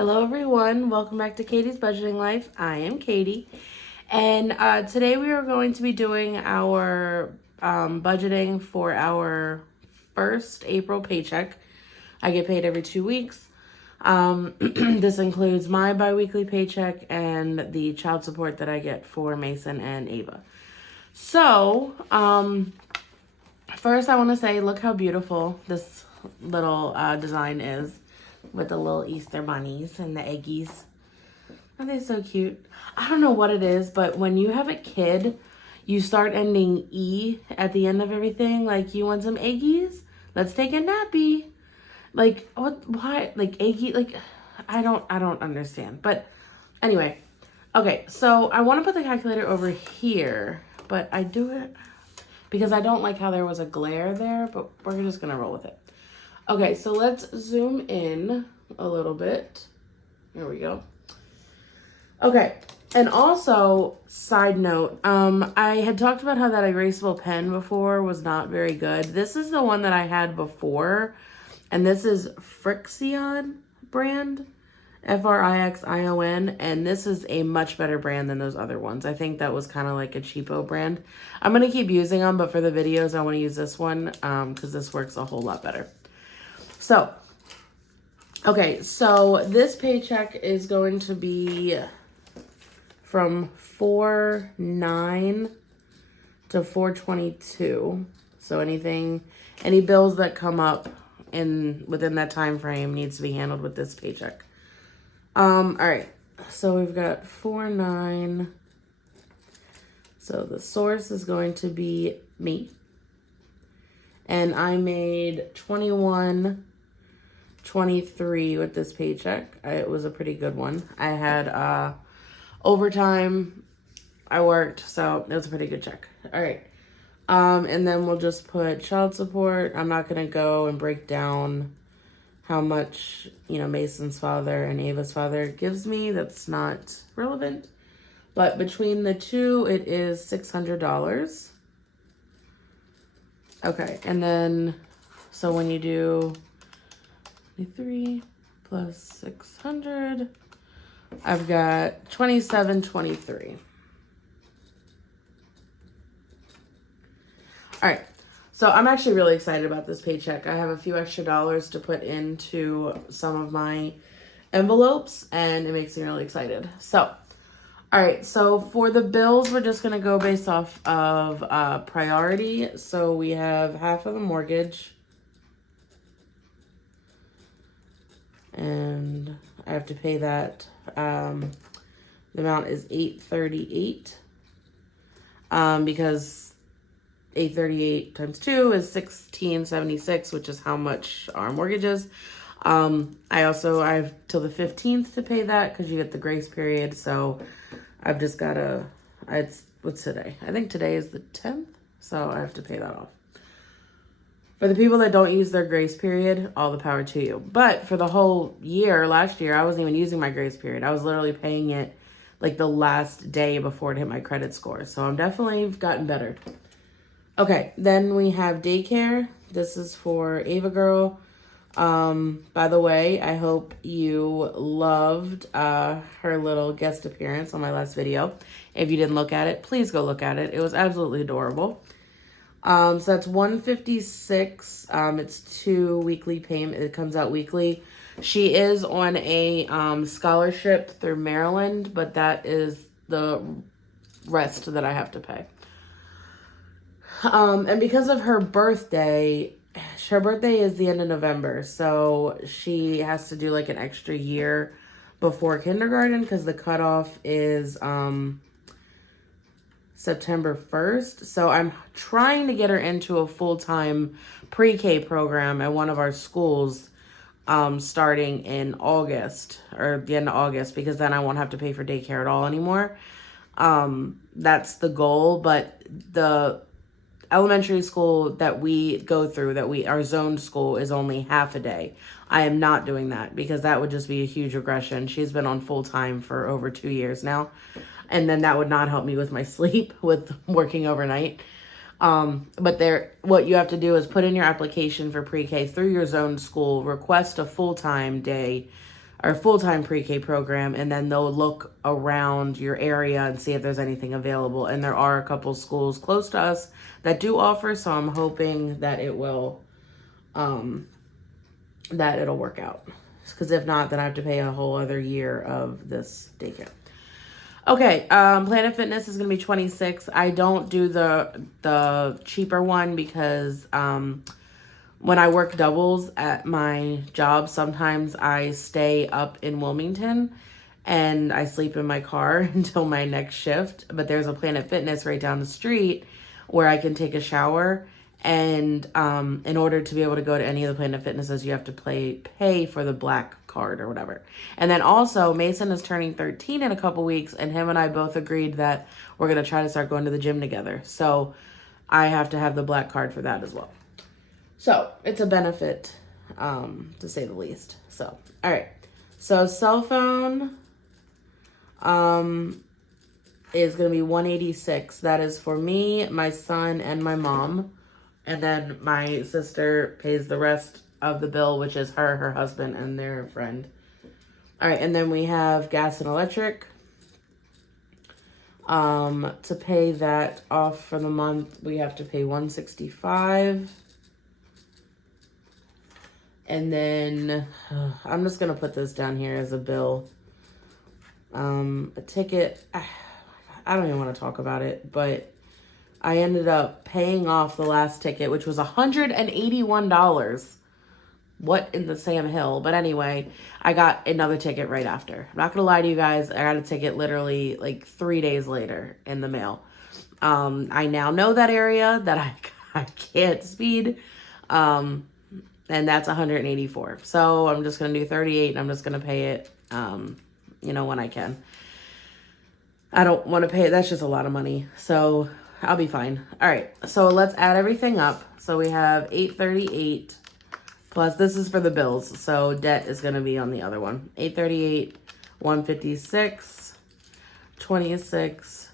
Hello everyone, welcome back to Katie's Budgeting Life. I am Katie, and today we are going to be doing our budgeting for our first April paycheck. I get paid every 2 weeks. This includes my bi-weekly paycheck and the child support that I get for Mason and Ava. So, first I want to say, look how beautiful this little design is. With the little Easter bunnies and the eggies. Aren't they so cute? I don't know what it is, but when you have a kid, you start ending E at the end of everything. Like, you want some eggies? Let's take a nappy. Like, what? Why? Like, eggy? Like, I don't understand. But anyway, okay, so I want to put the calculator over here, but I do it because I don't like how there was a glare there, but we're just going to roll with it. Okay, so let's zoom in a little bit. There we go. Okay, and also, side note, I had talked about how that erasable pen before was not very good. This is the one that I had before, and this is Frixion brand, Frixion, and this is a much better brand than those other ones. I think that was kind of like a cheapo brand. I'm going to keep using them, but for the videos, I want to use this one because this works a whole lot better. So, okay, so this paycheck is going to be from $4.09 to $4.22. So any bills that come up within that time frame needs to be handled with this paycheck. All right, so we've got $4.09. So the source is going to be me. And I made $21.23 with this paycheck. It was a pretty good one. I had overtime. I worked, so it was a pretty good check. All right. And then we'll just put child support. I'm not going to go and break down how much, Mason's father and Ava's father gives me. That's not relevant. But between the two, it is $600. Okay, and then, so when you do 23 plus 600, I've got $27.23. All right, so I'm actually really excited about this paycheck. I have a few extra dollars to put into some of my envelopes, and it makes me really excited. So, all right, so for the bills, we're just going to go based off of priority. So we have half of the mortgage. And I have to pay that. The amount is $838. Because $838 times 2 is $1,676, which is how much our mortgage is. I have till the 15th to pay that because you get the grace period. So I've just got what's today? I think today is the 10th. So I have to pay that off. For the people that don't use their grace period, all the power to you. But for the whole year, last year, I wasn't even using my grace period. I was literally paying it like the last day before it hit my credit score. So I'm definitely gotten better. Okay, then we have daycare. This is for Ava Girl. By the way, I hope you loved her little guest appearance on my last video. If you didn't look at it, please go look at it. It was absolutely adorable. So that's $156. It's 2 weekly payment. It comes out weekly. She is on a scholarship through Maryland, but that is the rest that I have to pay. And because of her birthday is the end of November, so she has to do like an extra year before kindergarten because the cutoff is September 1st. So I'm trying to get her into a full-time pre-K program at one of our schools starting in August or the end of August, because then I won't have to pay for daycare at all anymore. That's the goal, but the elementary school that we go through, our zoned school, is only half a day. I am not doing that because that would just be a huge regression. She's been on full time for over 2 years now. And then that would not help me with my sleep with working overnight. But what you have to do is put in your application for pre-K through your zoned school, request a full-time day or full-time pre-K program, and then they'll look around your area and see if there's anything available. And there are a couple schools close to us that do offer, so I'm hoping that it will, that it'll work out. Because if not, then I have to pay a whole other year of this daycare. Okay, Planet Fitness is gonna be $26. I don't do the cheaper one because when I work doubles at my job, sometimes I stay up in Wilmington and I sleep in my car until my next shift. But there's a Planet Fitness right down the street where I can take a shower. And in order to be able to go to any of the Planet Fitnesses, you have to pay for the black card or whatever. And then also, Mason is turning 13 in a couple weeks, and him and I both agreed that we're going to try to start going to the gym together. So I have to have the black card for that as well. So it's a benefit, to say the least. So, all right. So cell phone is going to be $186. That is for me, my son, and my mom. And then my sister pays the rest of the bill, which is her husband, and their friend. All right, and then we have gas and electric. To pay that off for the month, we have to pay $165. And then I'm just going to put this down here as a bill. A ticket, I don't even want to talk about it, but I ended up paying off the last ticket, which was $181. What in the Sam Hill? But anyway, I got another ticket right after. I'm not going to lie to you guys. I got a ticket literally like 3 days later in the mail. I now know that area that I can't speed. And that's $184. So I'm just going to do $38 and I'm just going to pay it, when I can. I don't want to pay it. That's just a lot of money. So I'll be fine. All right. So let's add everything up. So we have $838 plus this is for the bills. So debt is going to be on the other one. $838, $156, $26,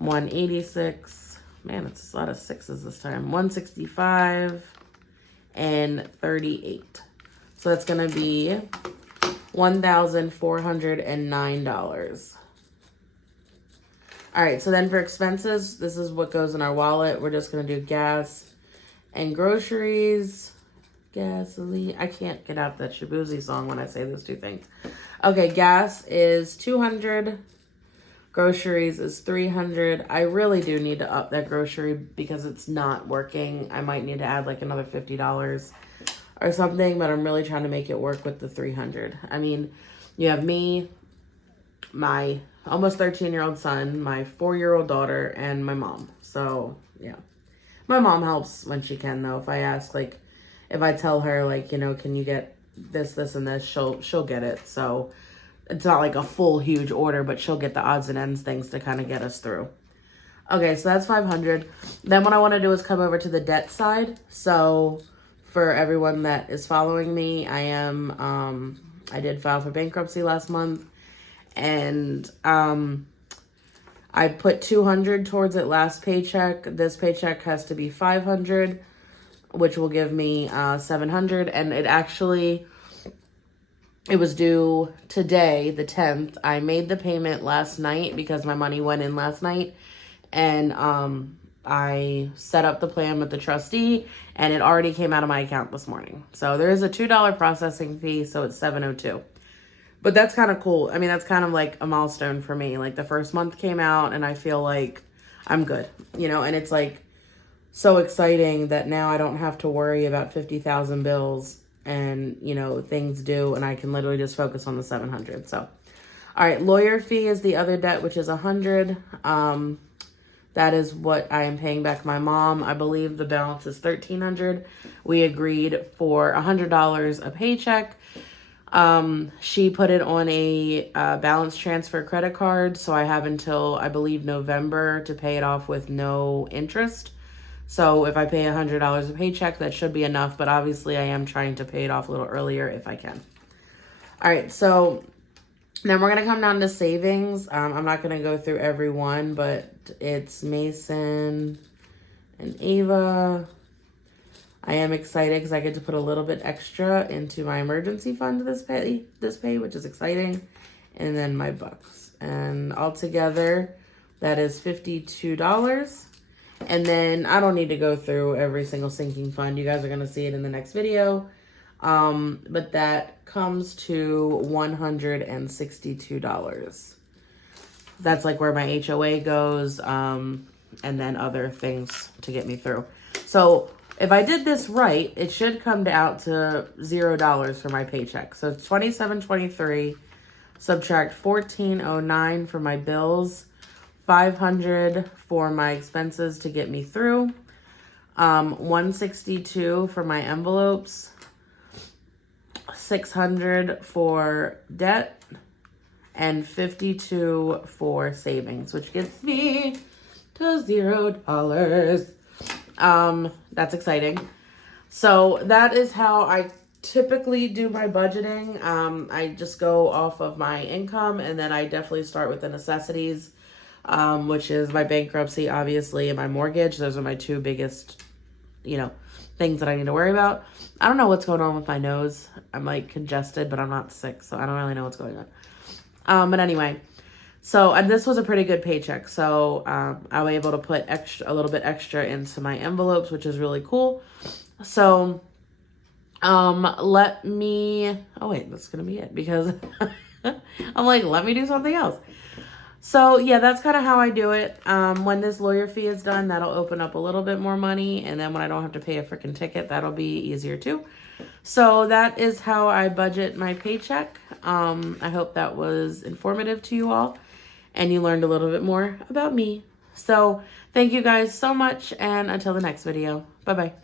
$186. Man, it's a lot of sixes this time. $165 and $38. So that's going to be $1,409. All right, so then for expenses, this is what goes in our wallet. We're just going to do gas and groceries. Gasoline. I can't get out that Shabuzi song when I say those two things. Okay, gas is $200. Groceries is $300. I really do need to up that grocery because it's not working. I might need to add like another $50 or something, but I'm really trying to make it work with the $300. I mean, you have me, my almost 13-year-old son, my 4-year-old daughter, and my mom. So, yeah. My mom helps when she can, though. If I ask, like, if I tell her, like, can you get this, this, and this, she'll get it. So, it's not like a full, huge order, but she'll get the odds and ends things to kind of get us through. Okay, so that's $500. Then what I want to do is come over to the debt side. So, for everyone that is following me, I did file for bankruptcy last month. And I put $200 towards it last paycheck. This paycheck has to be $500, which will give me $700. And it was due today, the 10th. I made the payment last night because my money went in last night. And I set up the plan with the trustee, and it already came out of my account this morning. So there is a $2 processing fee, so it's $702. But that's kind of cool. I mean, that's kind of like a milestone for me. Like the first month came out and I feel like I'm good, and it's like so exciting that now I don't have to worry about 50,000 bills and, things due, and I can literally just focus on the 700. So, all right, lawyer fee is the other debt, which is $100. That is what I am paying back my mom. I believe the balance is $1,300. We agreed for $100 a paycheck. She put it on a balance transfer credit card, so I have until, I believe, November to pay it off with no interest. So if I pay $100 a paycheck, that should be enough, but obviously I am trying to pay it off a little earlier if I can. All right, so then we're going to come down to savings. I'm not going to go through every one, but it's Mason and Ava. I am excited because I get to put a little bit extra into my emergency fund this pay, which is exciting. And then my bucks. And altogether, that is $52. And then I don't need to go through every single sinking fund. You guys are going to see it in the next video. But that comes to $162. That's like where my HOA goes, and then other things to get me through. So if I did this right, it should come out to $0 for my paycheck. So it's $27.23, subtract $14.09 for my bills, $500 for my expenses to get me through, $162 for my envelopes, $600 for debt, and $52 for savings, which gets me to $0. That's exciting. So that is how I typically do my budgeting. I just go off of my income, and then I definitely start with the necessities, which is my bankruptcy, obviously, and my mortgage. Those are my two biggest, things that I need to worry about. I don't know what's going on with my nose. I'm like congested, but I'm not sick, so I don't really know what's going on. But anyway, so and this was a pretty good paycheck. So I was able to put a little bit extra into my envelopes, which is really cool. So oh wait, that's gonna be it because I'm like, let me do something else. So yeah, that's kind of how I do it. When this lawyer fee is done, that'll open up a little bit more money. And then when I don't have to pay a freaking ticket, that'll be easier too. So that is how I budget my paycheck. I hope that was informative to you all and you learned a little bit more about me. So thank you guys so much. And until the next video, bye-bye.